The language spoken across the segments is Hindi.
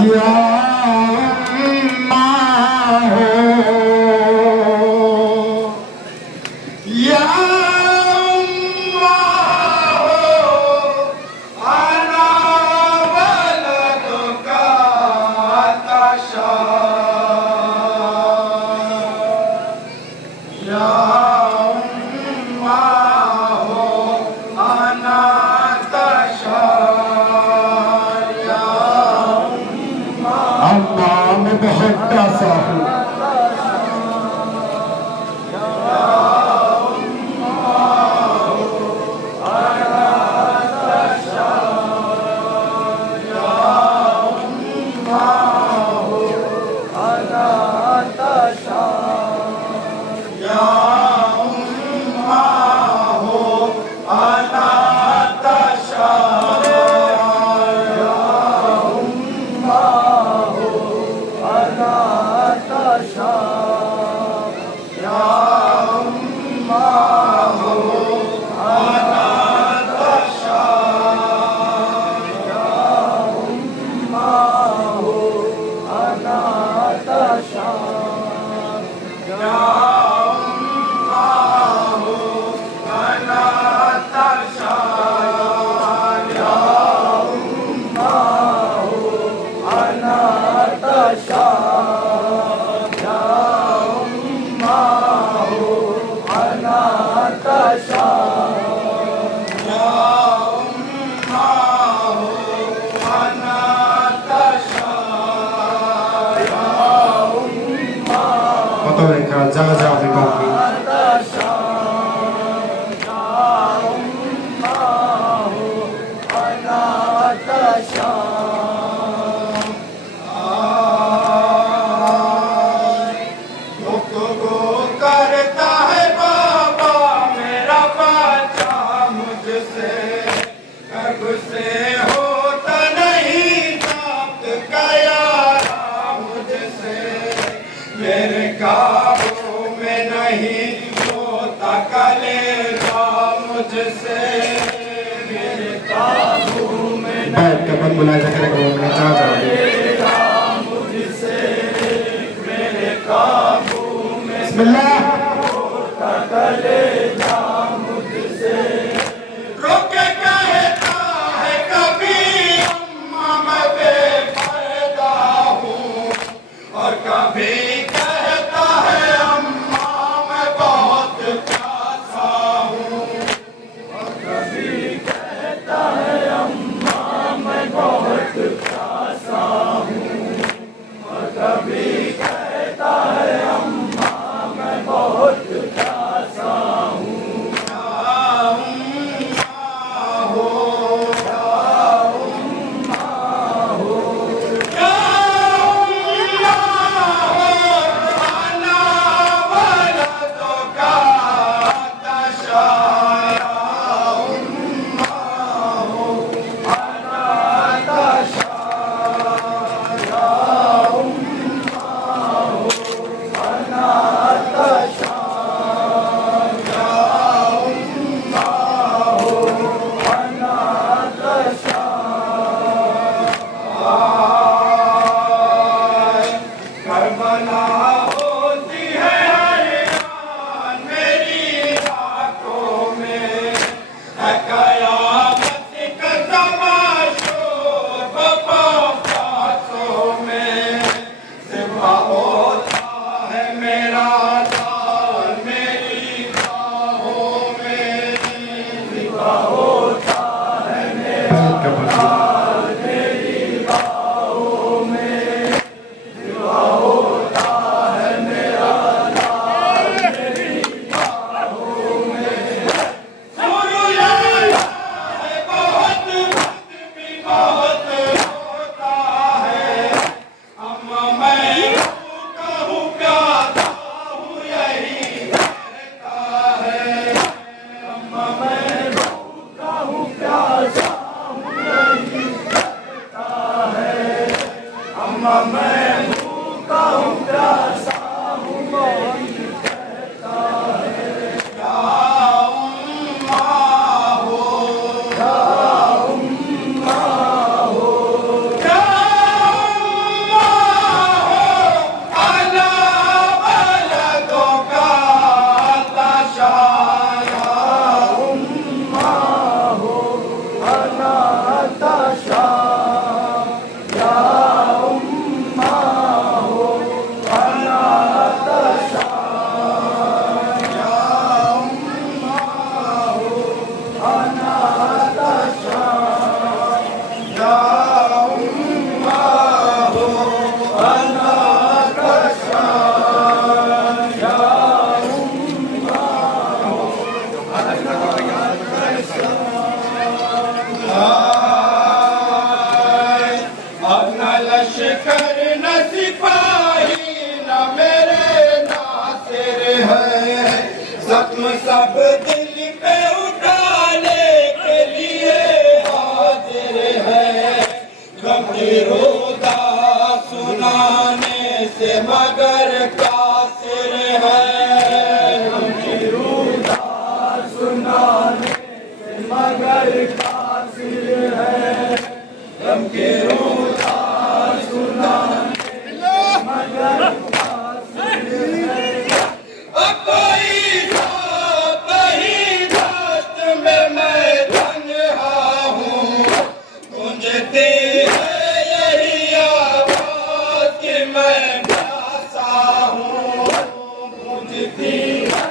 या अम्मा हो, या अम्मा हो, अना वलदुका तशा, या अम्मा हो, अना तशा, अम्मा मैं बहुत प्यासा हूँ। जा जा मेरे काबू में नहीं होता कलेजा मुझसे, मेरे काबू में नहीं कलेजा मुझसे, मेरे काबू में होता कलेजा मुझसे। रोके कहता है कभी अम्मा मैं बेपर्दा हूँ, और कभी लश्कर न सिपाही न मेरे नासिर है, जख्म सब दिल पे उठाने के लिए हाजिर है। गम की रोदा सुनाने से मगर कासिर है, गम की रोदा सुनाने से मगर कासिर है, गम की रोदा सुनाने से मगर कासिर है। अब कोई साथ नहीं दस्त में मैं तन्हा हूँ, गूंजती है यही आवाज़ कि मैं प्यासा हूँ, गूंजती है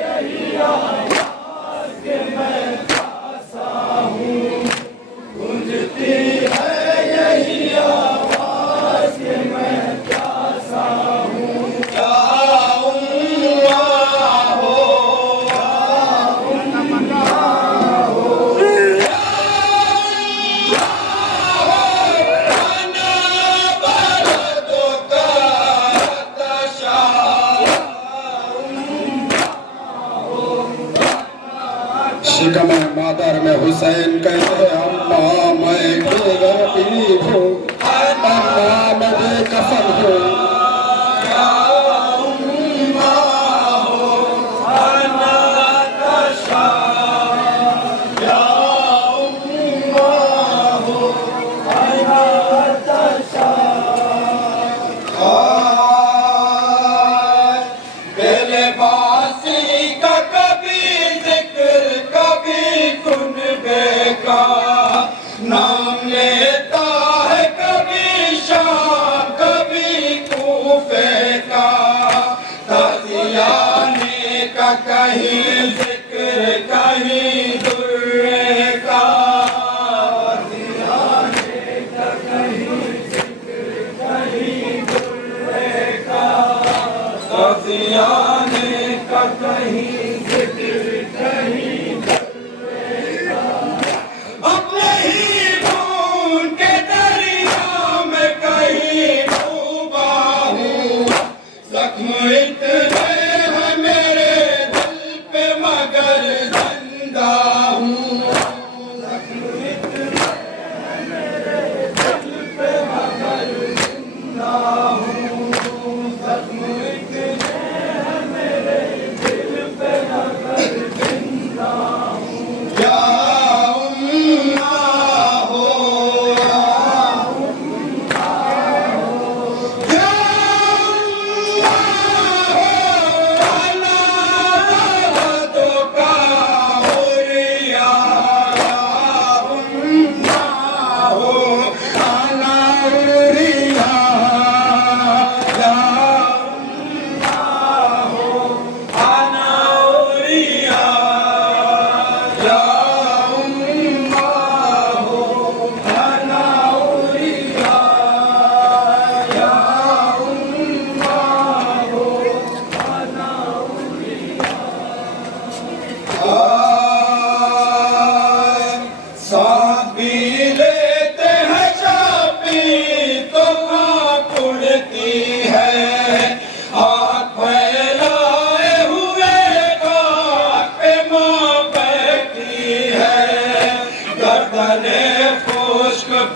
यही आवाज़ कि मैं प्यासा हूँ, गूंजती है यही आवाज़ कि मैं प्यासा हूँ। शिकम मादर में हुसैन कहते अम्मा मैं बेघर पीर हूँ, अम्मा मैं बेकफन हूँ, नाम लेता है कभी शाम कभी कूफे का, ताज़ियाने का कहीं जिक्र कहीं दुर्रे का, ताज़ियाने का कहीं जिक्र कहीं दुर्रे का, ताज़ियाने का कहीं जिक्र कहीं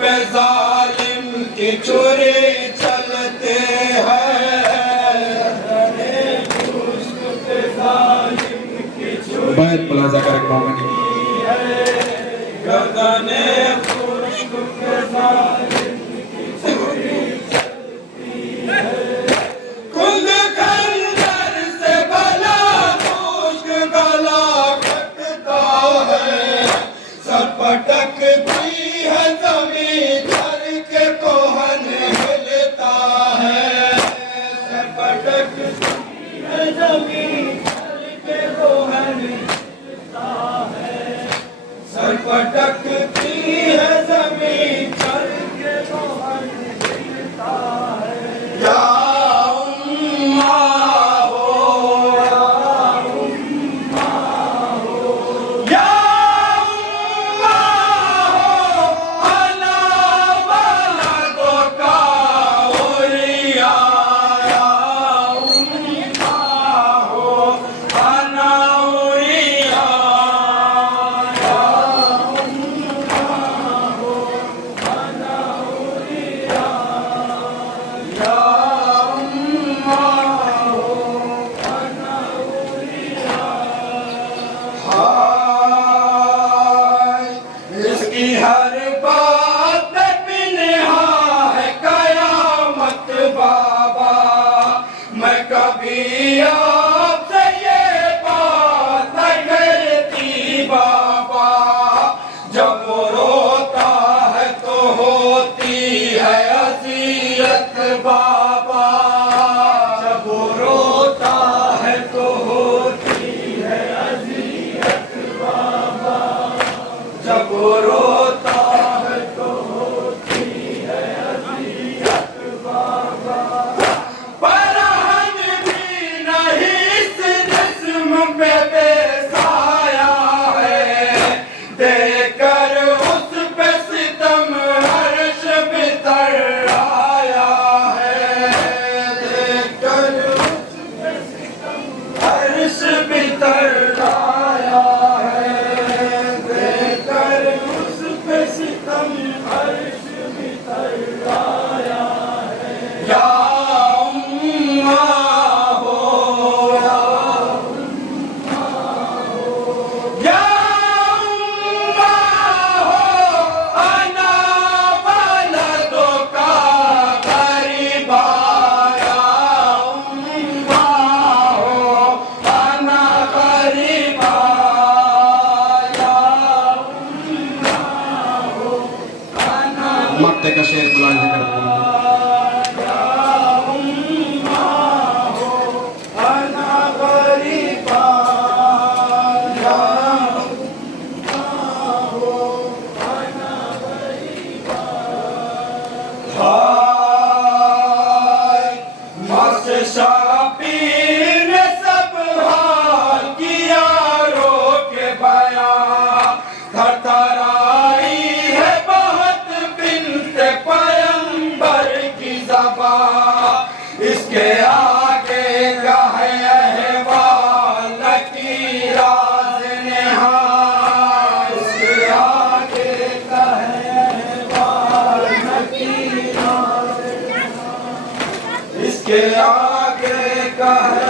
पे जालिम की छुरी चलते हैं, बैत प्लाजा का एक मामूली गर्दने खुश्क पे जालिम की छुरी चलती है, कुल खंजर से भला खुश्क गला कटता है, सर पटकती है जमीन धर के कोहन हिलता है, सर पटकती है जमीन धर के कोहन हिलता है, सर पटकती है जमीन धर के कोहन हिलता है। या उम्मा हो, या उम्मा हो, या उम्मा हो, अला वाला को का बाबा, जब वो रोता है तो होती है अज़ियत बाबा, जब वो रोता है तो होती है अज़ियत बाबा। पर हम भी नहीं इस जिस्म पे बेसाया है, देकर उस पे सितम अर्श बितर आया है, देकर उस पे सितम अर्श बितर आया है, देकर उस पे सितम अर्श बितर आया है। या उम्मा हो, या उम्मा हो, अना बलदो का गरीबा, या उम्मा हो, अना गरीबा, या उम्मा हो, अना मक्ते का शेर बुलंद कर शाबीर ने सब हाल किया रोक बया, थरथराई है बहुत बिन्ते पैगंबर की ज़बा, इसके आगे का है अहवाल की राज निहाल, इसके आगे का है अहवाल की राज, इसके आगे का है